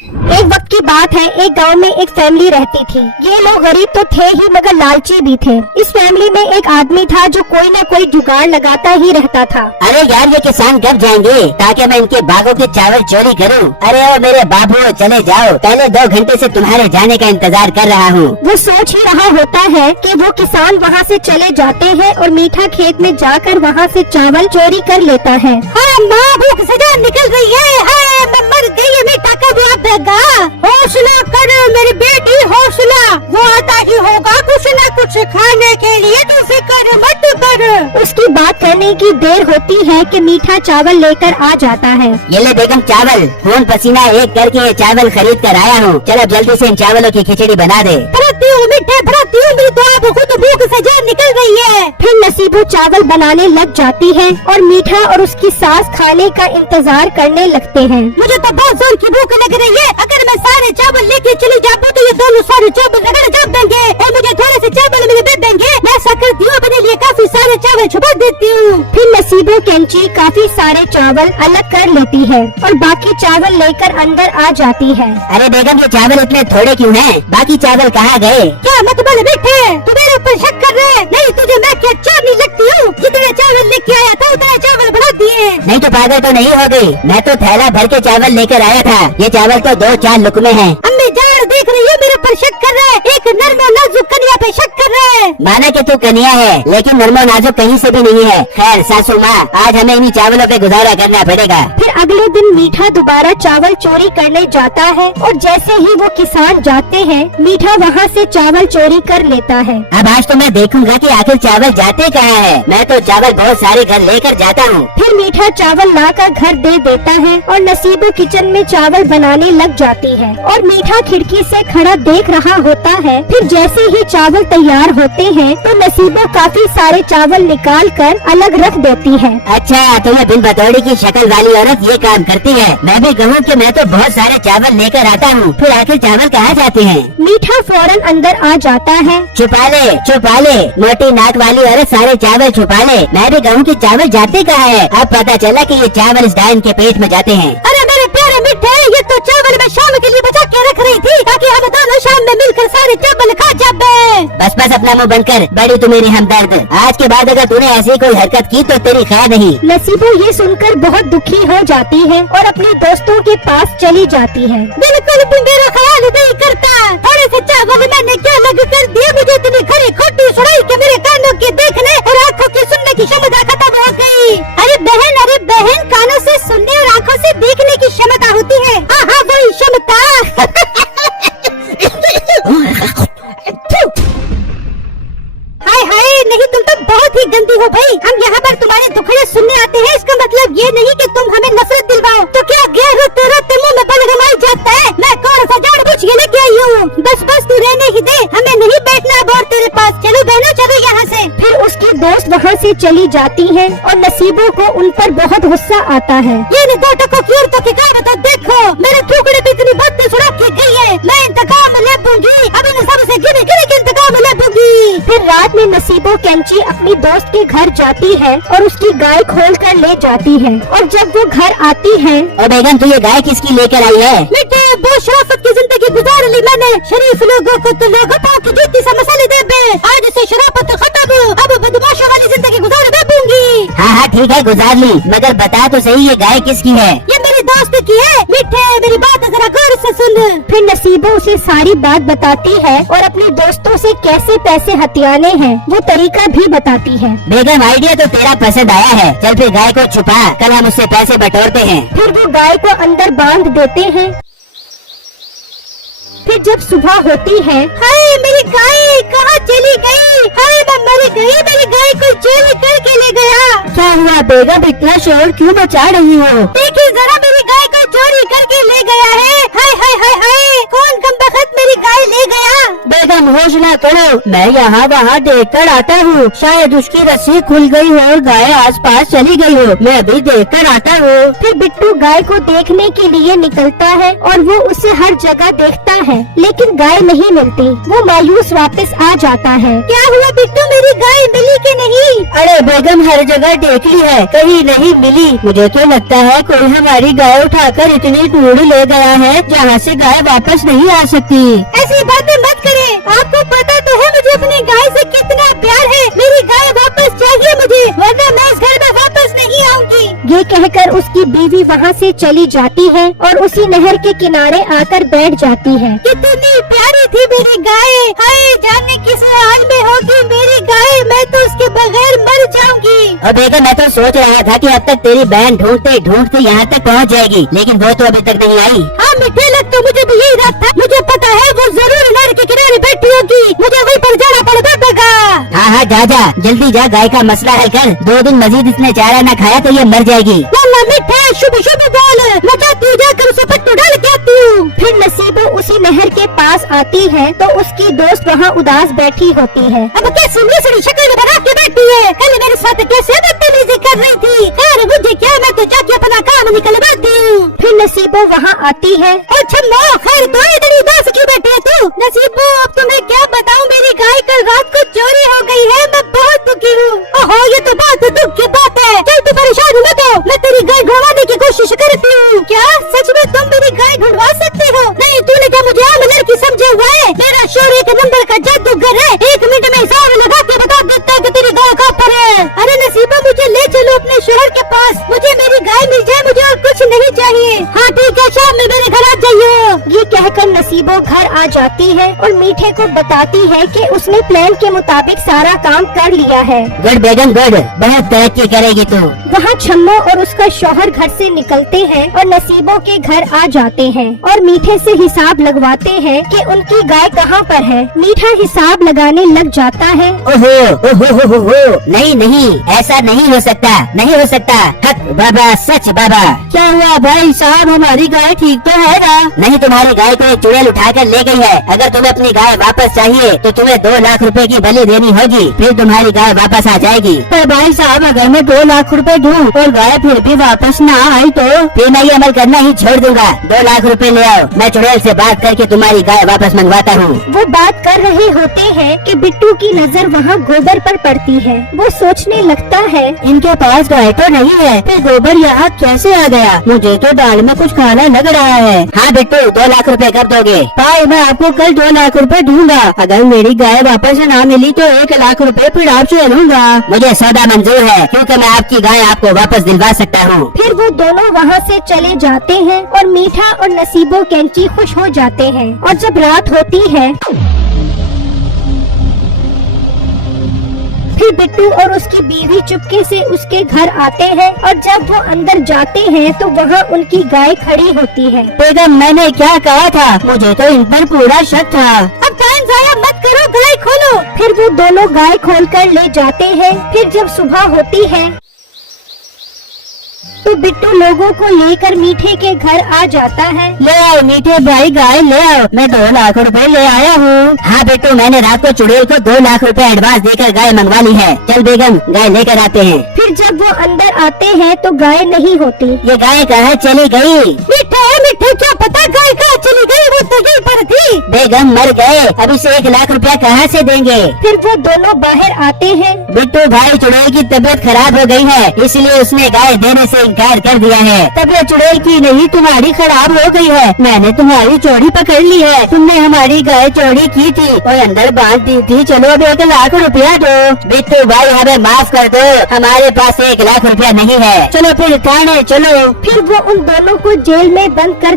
एक वक्त की बात है, एक गांव में एक फैमिली रहती थी। ये लोग गरीब तो थे ही मगर लालची भी थे। इस फैमिली में एक आदमी था जो कोई न कोई जुगाड़ लगाता ही रहता था। अरे यार, ये किसान कब जाएंगे ताकि मैं इनके बागों के चावल चोरी करूं? अरे ओ मेरे बाबू, चले जाओ, पहले 2 घंटे से तुम्हारे जाने का इंतजार कर रहा हूँ। वो सोच ही रहा होता है कि वो किसान वहाँ से चले जाते हैं और मीठा खेत में जाकर वहाँ से चावल चोरी कर लेता है। माँ, भूख से जान निकल रही है। मैं मर गई। मीठा कब आएगा? हौसला कर मेरी बेटी, हौसला। वो आता ही होगा कुछ न कुछ खाने के लिए, तू फिक्र मत कर। उसकी बात करने की देर होती है कि मीठा चावल लेकर आ जाता है। ये ले बेगम चावल, खून पसीना एक करके ये चावल खरीद कर आया हूँ। चलो जल्दी से इन चावलों की खिचड़ी बना दे। भरती हूँ मीठे, भरती हूँ। मेरी तो अब खुद भूख से जान निकल रही है। फिर नसीबो चावल बनाने लग जाती है और मीठा और उसकी सास खाने का इंतजार करने लगते हैं। मुझे तो बहुत जोर की भूख लग रही है। अगर मैं सारे चावल लेके चली जाऊँ तो ये दोनों सारे चावल रगड़ जाप देंगे और मुझे थोड़े से चावल मुझे दे देंगे। मैं ऐसा करती हूँ, अपने लिए काफी सारे चावल छुपा देती हूँ। फिर नसीबो कैंची काफी सारे चावल अलग कर लेती है और बाकी चावल लेकर अंदर आ जाती है। अरे बेगम, ये चावल इतने थोड़े क्यों हैं? बाकी चावल कहाँ गए? क्या मतलब मीठे, तू मेरे ऊपर शक कर रहे? नहीं, तुझे मैं क्या चोर लगती हूँ? जितने चावल लेके आया था उतने चावल बना दिए। नहीं तो पागल तो नहीं हो गई? मैं तो थैला भर के चावल लेकर आया था। ये चावल तो 2-4 लुकमे हैं। अम्मी जान देख रही है, मेरे ऊपर शक कर रहे। एक नर्म और नाजुक कन्या पे शक कर रहे। माना कि तू कन्या है, लेकिन नर्मो नाजुक कहीं से भी नहीं है। खैर सासू माँ, आज हमें इन्हीं चावलों पे गुजारा करना पड़ेगा। फिर अगले दिन मीठा दोबारा चावल चोरी करने जाता है और जैसे ही वो किसान जाते हैं, मीठा वहाँ से चावल चोरी कर लेता है। अब आज तो मैं देखूंगा कि आखिर चावल जाते कहाँ है। मैं तो चावल बहुत सारे घर लेकर जाता हूँ। फिर मीठा चावल लाकर घर दे देता है और नसीबो किचन में चावल बनाने लग जाती है और मीठा खिड़की से खड़ा देख रहा होता है। फिर जैसे ही चावल तैयार होते हैं तो नसीबो काफी सारे चावल निकाल कर अलग रख देती है। अच्छा, तो ये बिन बतौड़ी की शक्ल वाली औरत ये काम करती है। मैं भी कहूँ कि मैं तो बहुत सारे चावल लेकर आता हूँ, फिर आखिर चावल कहाँ जाते हैं? मीठा फौरन अंदर आ जाता है। छुपा ले, मोटी नाक वाली औरत, सारे चावल छुपा ले। मैं भी कहूँ कि चावल जाते कहाँ है? अब पता चला कि ये चावल इस डायन के पेट में जाते हैं। अरे मेरे प्यारे मीठे, ये तो चावल मैं शाम के लिए बचा के रख रही थी ताकि हम दोनों शाम में मिलकर सारे चावल खा जाए। बस अपना मुँह बंद कर, बड़ी तू मेरी हमदर्द। आज के बाद अगर तूने ऐसी कोई हरकत की तो तेरी खैर नहीं। नसीबो ये सुनकर बहुत दुखी हो जाती है और अपने दोस्तों के पास चली जाती है। बिल्कुल भी मेरा ख्याल नहीं करता। थोड़े से चावल मैंने क्या लग कर दिए? मुझे इतनी खरी खोटी सुनाई कि मेरे कानों के देखने और आँखों की सुनने की क्षमता खत्म हो गई। अरे बहन, कानों से सुनने और आँखों से देखने की क्षमता होती है। हाँ, वही क्षमता। हाय, नहीं, तुम तो बहुत ही गंदी हो भाई। हम यहाँ पर तुम्हारे दुखड़े सुनने आते हैं, इसका मतलब ये नहीं कि तुम हमें नफरत दिलवाओ। तो क्या गया रोते मुँह में बलगम आई जाता है? मैं कौन सा जानबूझ के लेके आई हूँ? बस तू रहने ही दे, हमें नहीं बैठना अब और तेरे पास। चलो बहनों, चलो यहाँ से। फिर उसकी दोस्त वहाँ से चली जाती है और नसीबो को उन पर बहुत गुस्सा आता है। ये दो टकों की औरतों की कहावत है। देखो मेरे टुकड़े पे इतनी बातें सुना के गई है। मैं इंतकाम ले लूंगी, अब इन सबसे गिने के इंतकाम ले लूंगी। फिर रात में नसीबो कैंची अपनी दोस्त के घर जाती है और उसकी गाय खोल कर ले जाती है और जब वो घर आती है। और बेगम, तू ये गाय किसकी लेकर आई है? बेटे, बहुत शराफत की जिंदगी गुजार ली मैंने। शरीफ लोगों को तो लोगों पाँव की जूती से मसाले दे दे। आज से शराफत खत्म, अब बदमाशों वाली जिंदगी गुजार दूंगी। हाँ, ठीक है, गुजार ली, मगर बता तो सही ये गाय किसकी है? ये मेरी दोस्त की है। मीठे, मेरी बात जरा गौर से सुन। फिर नसीबो उसे सारी बात बताती है और अपने दोस्तों से कैसे पैसे हथियाने हैं वो तरीका भी बताती है। बेगम, आइडिया तो तेरा पसंद आया है। चल फिर गाय को छुपा, कल हम उससे पैसे बटोरते हैं। फिर वो गाय को अंदर बांध देते हैं। फिर जब सुबह होती है, हाय मेरी गाय कहाँ चली गई? हाय मैं मर गई, मेरी गाय को चोरी करके ले गया। क्या हुआ बेगम, इतना शोर क्यों मचा रही हो? देखिए जरा, मेरी गाय को चोरी करके ले गया है। हाय, कौन कमबख्त मेरी गाय ले गया? बेगम होश न पकड़ो, मैं यहाँ वहाँ देख कर आता हूँ। शायद उसकी रस्सी खुल गई हो और गाय आसपास चली गई हो। मैं अभी देख कर आता हूँ। फिर बिट्टू गाय को देखने के लिए निकलता है और वो उसे हर जगह देखता है, लेकिन गाय नहीं मिलती। वो मायूस वापस आ जाता है। क्या हुआ बिट्टू, मेरी गाय मिली कि नहीं? अरे बेगम, हर जगह देख ली है, कहीं नहीं मिली। मुझे तो लगता है कोई हमारी गाय उठाकर इतनी दूर ले गया है जहाँ से गाय वापस नहीं आ सकती। ऐसी बातें मत करें। आपको पता तो है मुझे अपनी गाय से कितना प्यार है। मेरी गाय वापस चाहिए मुझे, वरना मैं इस घर में वापस नहीं आऊंगी। ये कहकर उसकी बीवी वहाँ से चली जाती है और उसी नहर के किनारे आकर बैठ जाती है। कितनी प्यारी थी मेरी गाय। हाय, जाने किस हाल में होगी मेरी गाय। मैं तो उसके बगैर मर जाऊंगी। और बेगम, मैं तो सोच रहा था कि अब तक तेरी बहन ढूंढते ढूंढते यहाँ तक पहुँच जाएगी, लेकिन वो तो अभी तक नहीं आई। हाँ मिठे, लग तो मुझे भी यही रात था। मुझे पता है वो जरूर नहर के किनारे बैठी होगी। मुझे वहीं पर जाना पड़ेगा। हाँ हाँ, जा जल्दी जा, गाय का मसला हल कर। 2 दिन मजीद इसने चारा न खाया तो ये मर जाएगी। वाला मिठे, शुभ शुभ बोल। मैं चाहती हूँ जाकर उसे पट्टू डाल के आती हूँ। फिर नसीबो उसी नहर के पास आती है तो उसकी दोस्त वहाँ उदास बैठी होती है। अब कैसी मिसरी शक्ल बना के बैठी है। कल मेरे साथ कैसे बदतमीजी कर रही थी। खैर मुझे क्या, मैं तो जाके अपना काम निकलवाती हूँ। फिर नसीबो वहाँ आती है। और छम्मो, खैर तो इतनी उदास क्यों बैठी है तू? नसीबो, अब तुम्हें क्या बताऊँ, मेरी गाय कल रात को चोरी हो गई है। मैं बहुत दुखी हूँ। ओहो, ये तो बहुत दुख की बात है। चल तू परेशान मत हो, मैं तेरी गाय ढूंढवाने की कोशिश करती हूँ। क्या सच में तुम मेरी गाय ढूंढवा सकते हो? नहीं, तूने क्या मुझे आम लड़की समझा हुआ है? मेरा शोर 1 नंबर का जादूगर है। 1 मिनट में हिसाब लगा के बता देता है कि तेरी गाय कहाँ पर है। अरे नसीबा, मुझे ले चलो अपने शोहर के पास। मुझे मेरी गाय मिल जाए, मुझे और कुछ नहीं चाहिए। हाँ ठीक है, शाम में मेरे घर आ जाइए। ये कहकर नसीबो घर आ जाती है और मीठे को बताती है कि उसने प्लान के मुताबिक सारा काम कर लिया है। गुड बेगम गुड, बहुत तरक्की करेगी तू। वहाँ छम्मो और उसका शौहर घर से निकलते हैं और नसीबो के घर आ जाते हैं और मीठे से हिसाब लगवाते हैं कि उनकी गाय कहाँ पर है। मीठा हिसाब लगाने लग जाता है। ओहो ओहो हो, नहीं नहीं, ऐसा नहीं हो सकता, नहीं हो सकता। हक बाबा, सच बाबा। क्या हुआ भाई साहब, हमारी गाय ठीक तो है ना? नहीं, तुम्हारी गाय को एक चुड़ैल उठाकर ले गई है। अगर तुम्हें अपनी गाय वापस चाहिए तो तुम्हें 2 लाख रुपए की बलि देनी होगी, फिर तुम्हारी गाय वापस आ जाएगी। पर भाई साहब, अगर मैं 2 लाख रुपए दूं और गाय फिर भी वापस ना आई तो फिर मैं ये अमल करना ही छोड़ दूंगा। 2 लाख रुपए ले आओ, मैं चुड़ैल से बात करके तुम्हारी गाय वापस मंगवाता हूँ। वो बात कर रहे होते हैं कि बिट्टू की नजर वहाँ गोबर पर पड़ती है। वो सोचने लगता है, इनके पास गाय तो नहीं है, फिर गोबर यहाँ कैसे आ गया? मुझे तो दाल में कुछ खाना लग रहा है। हाँ बिट्टू, 2 लाख रुपए कब दोगे? भाई, मैं आपको कल 2 लाख रुपए दूंगा। अगर मेरी गाय वापस ना मिली तो 1 लाख रुपए फिर आपसे लूंगा। मुझे सौदा मंजूर है, क्योंकि मैं आपकी गाय आपको वापस दिलवा सकता हूँ। फिर वो दोनों वहाँ से चले जाते हैं और मीठा और नसीबो कैंची खुश हो जाते हैं। और जब रात होती है फिर बिट्टू और उसकी बीवी चुपके से उसके घर आते हैं और जब वो अंदर जाते हैं तो वहाँ उनकी गाय खड़ी होती है। बेगम, मैंने क्या कहा था? मुझे तो इन पर पूरा शक था। अब टाइम जाया मत करो, गाय खोलो। फिर वो दोनों गाय खोलकर ले जाते हैं। फिर जब सुबह होती है तो बिट्टू लोगों को लेकर मीठे के घर आ जाता है। ले आओ मीठे भाई, गाय ले आओ, मैं 2 लाख रुपए ले आया हूँ। हाँ बेटू, मैंने रात को चुड़ैल को 2 लाख रुपए एडवांस देकर गाय मंगवा ली है। चल बेगम, गाय लेकर आते हैं। फिर जब वो अंदर आते हैं तो गाय नहीं होती। ये गाय कहाँ चली गई? मिठे क्या पता गाय कहाँ चली गई, वो तो यहीं पर थी। बेगम मर गए, अब इसे 1 लाख रुपया कहाँ से देंगे? फिर वो दोनों बाहर आते हैं। बिट्टू भाई, चुड़ैल की तबीयत खराब हो गई है, इसलिए उसने गाय देने से इनकार कर दिया है। तबीयत चुड़ैल की नहीं, तुम्हारी खराब हो गई है। मैंने तुम्हारी चोरी पकड़ ली है। तुमने हमारी गाय चोरी की थी और अंदर बांध दी थी। चलो अब 1 लाख रुपया दो। बिट्टू भाई, हमें माफ कर दो, हमारे पास 1 लाख रुपया नहीं है। चलो फिर थाने चलो। फिर वो उन दोनों को जेल में बंद कर